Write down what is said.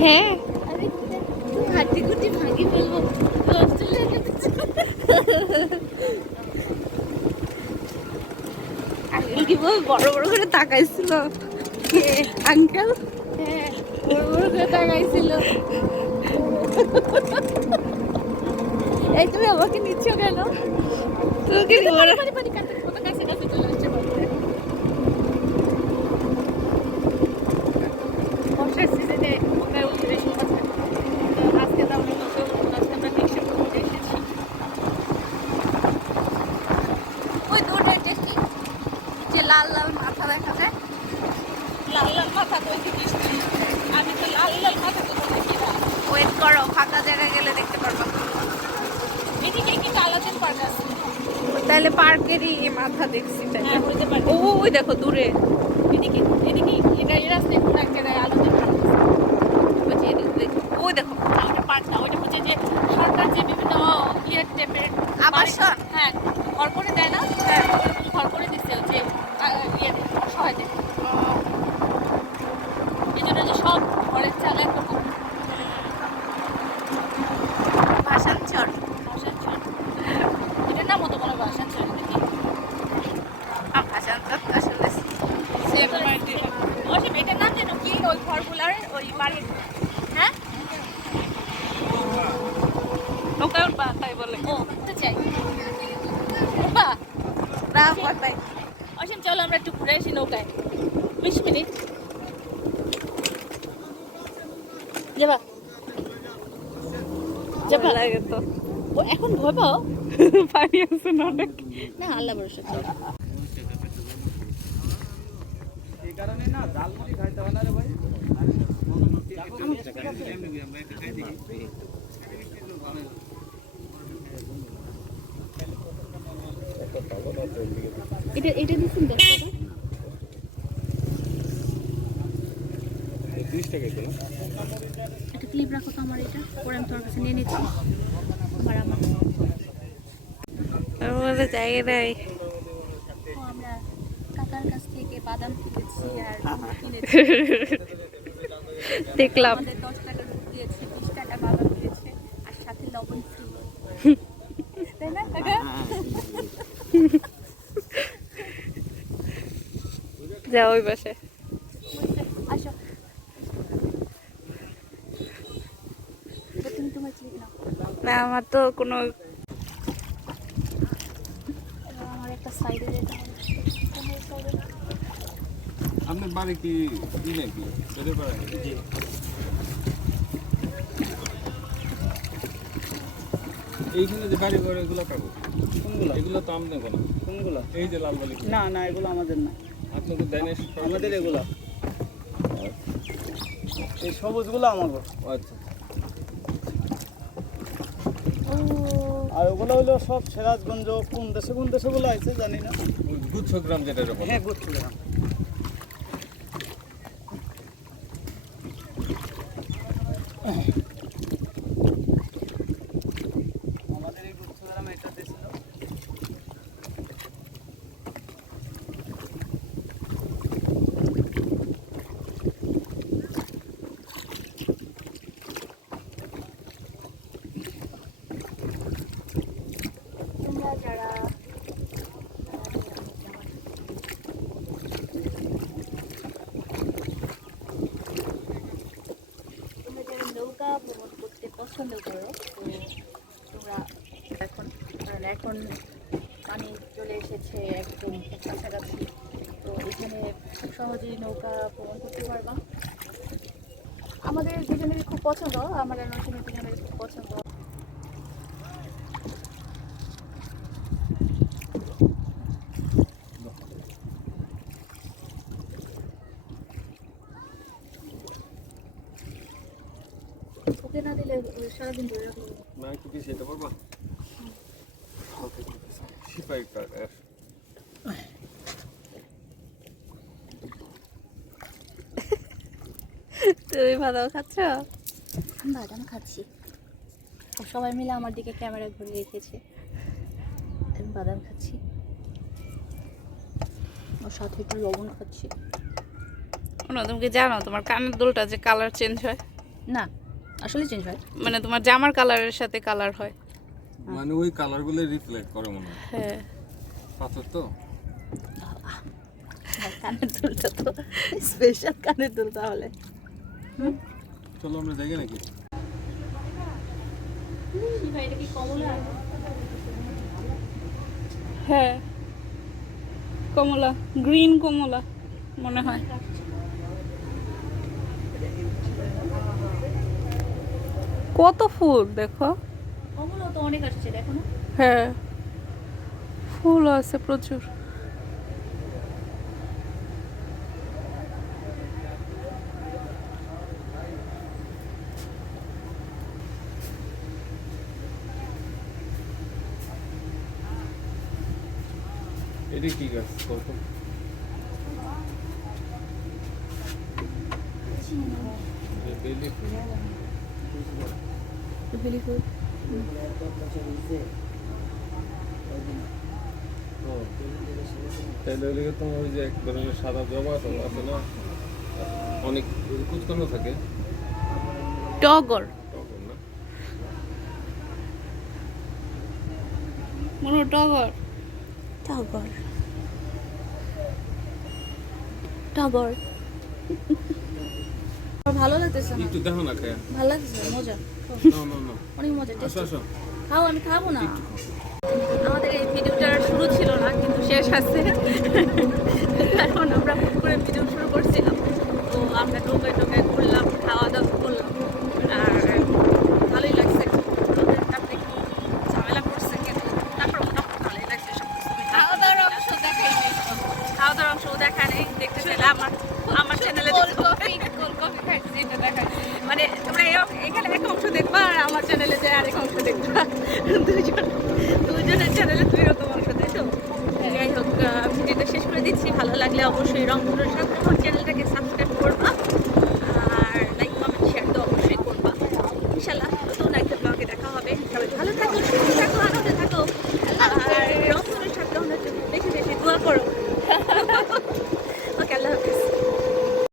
হ্যাঁ। হাঁটি কুটি ভাঙি ফেলব অস্ট্রেলিয়া যেতে আঙ্কেল বড় বড় করে তাকাইছিল। আঙ্কেল? বড় বড় করে তাকাইছিল এই তুমি আমাকে নিচ্ছ কেন তোকে বড় পানি পানি কাছে কত কাছে কাছে চলে আসছে বাবা। বর্ষার সিজনে ওখানে উঠে বেশি আছে আজকে তো আমরা নতুন আজকে আমরা নেক্সট ঘুরতে এসেছি ওই দূরে দেখি যে লাল লাল মাথা দেখা যায় লাল লাল মাথা তো দেখিস আমি তো লাল লাল মাথা তো দেখি না ওয়েট করো ফাঁকা জায়গায় গেলে দেখতে পারবা এদিকে কিন্তু আলাদিন পার্ক আছে তাহলে পার্কেরই মাথা দেখছি হ্যাঁ ও ওই দেখো দূরে এদিকে এদিকে এটা এই রাস্তায় ঘোরা একটা আলাদিন পার্ক আছে ওই যে এদিকে দেখো ওই দেখো না, ওটা পার্ক না ওইটা হচ্ছে যে সরকার যে বিভিন্ন ইয়ে টাইপের আবাসন? হ্যাঁ ঘর করে দেয় না হ্যাঁ ওরকম ঘর করে দিচ্ছে যে ইয়ে অসহায়দের এই জন্য যে সব ঘরের চাল একরকম ভাষাঞ্চর বাসার চল এটার নাম মতো কোনো বাসার চল নাকি আ, ভাষাঞ্চর তো আসলে সেম অসীম এটার নাম যেন কি ওই ঘরগুলার ওই বাড়ির হ্যাঁ নৌকা উঠবা তাই বলে ও তো চাই বাহ না কথাই অসীম চলো আমরা একটু ঘুরে আসি নৌকায়। বিশ মিনিট। যাবা? যাবা? লাগে তো। ও এখন ভয় পাও? পানি আছে না অনেক। না আল্লাহ ভরসা চলো। এটা এটা দিচ্ছেন দেখো একটা ক্লিপ রাখো তো আমার এটা। পরে আমি তোমার কাছে নিয়ে নিচ্ছি। আমার আমার জায়গা নাই। আমরা কাকার কাছ থেকে বাদাম কিনেছি আর কিনেছি। দেখলাম। আমাদের দশ টাকা দুধ দিয়েছে বিশ টাকা বাদাম দিয়েছে আর সাথে লবণ ফ্রি তাই না কাকা? যা ওই পাশে আসো না আমার তো কোনো আমার একটা সাইডে যেতে আপনার বাড়ি কি ই নাকি বেড়ে পাড়া এইখানে যে বাড়ি ঘর এগুলো কাগজ কোনগুলো এগুলো তো আমনে কোনগুলো এই যে লাল বালি না না এগুলো আমাদের না আপনাকে দেয় আমাদের এগুলো। এই সবুজগুলো আমাদের আচ্ছা। আর ওগুলো হলো সব সিরাজগঞ্জ কোন দেশে কোন দেশে গুলো আছে জানি না। ওই গুচ্ছ গ্রাম যেটা হ্যাঁ গুচ্ছগ্রাম। আমাদের এই গুচ্ছগ্রাম এটা ছিল তোমরা যারা তোমরা যারা নৌকা ভ্রমণ করতে পছন্দ করো? তো তোমরা এখন কারণ এখন পানি চলে এসেছে একদম কাছাকাছি। তো এখানে খুব সহজেই নৌকা ভ্রমণ করতে পারবা। আমাদের দুজনেরই খুব পছন্দ আমার আর নতুনের দুজনেরই খুব পছন্দ। না তুমি ভালো খাচ্ছ? আমি বাদাম খাচ্ছি। ও সবাই মিলে আমার দিকে ক্যামেরা ঘুরে রেখেছে। আমি বাদাম খাচ্ছি। ওর সাথে একটু লবণ খাচ্ছি। শোনো তুমি কি জানো তোমার কানের দুলটা যে কালার চেঞ্জ হয়। না। আসলে চেঞ্জ হয়। মানে তোমার জামার কালারের সাথে কালার হয়। মানে ওই কালারগুলো রিফ্লেক্ট করে মনে হয়। হ্যাঁ। পাথর তো? আর কানের দুলটা তো স্পেশাল কানের দুল তাহলে। চলো আমরা যাই নাকি? এটা কি কমলা হ্যাঁ। কমলা গ্রিন কমলা মনে হয়। কত ফুল দেখো। কমলা তো অনেক আসছে দেখো না। হ্যাঁ। ফুল আছে প্রচুর। এটা কি গাছ কত বেলি ফুল। ফুল ও। ওই তোমার ওই যে এক ধরনের সাদা জবা আছে না অনেক কুচকানো থাকে। টগর। না? মনে টগর। টগর। টগর। ভালো লাগতেছে না? একটু দেখো না খায়া। ভালো লাগতেছে? মজা। না না না অনেক মজা আসো টেস্ট আসো। খাও আমি খাব না। আমাদের এই ভিডিওটার শুরু ছিল না কিন্তু শেষ আছে। এখন আমরা হুট করে ভিডিও শুরু করছিলাম। তো আমরা টোকায় টোকায় ঘুরলাম খাওয়া দাওয়া করলাম। আর ভালোই লাগছে। ঝামেলা করছে কিন্তু তারপর মোটামুটি ভালোই লাগছে সব খাওয়া দাওয়ার অংশ দেখাই খাওয়া দাওয়ার অংশ দেখায় নেই। দেখতে চাইলে আমার আমার চ্যানেলে কফি খাইছি এটা দেখাচ্ছি মানে তোমরা এখানে এক অংশ দেখবা আর আমার চ্যানেলে যে আরেক অংশ দেখবা। দুজন দুজনের চ্যানেলে দুই রকম অংশ, তাই তো? যাই হোক ভিডিওটা শেষ করে দিচ্ছি। ভালো লাগলে অবশ্যই রংপুরের সাথে চ্যানেলটাকে সাবস্ক্রাইব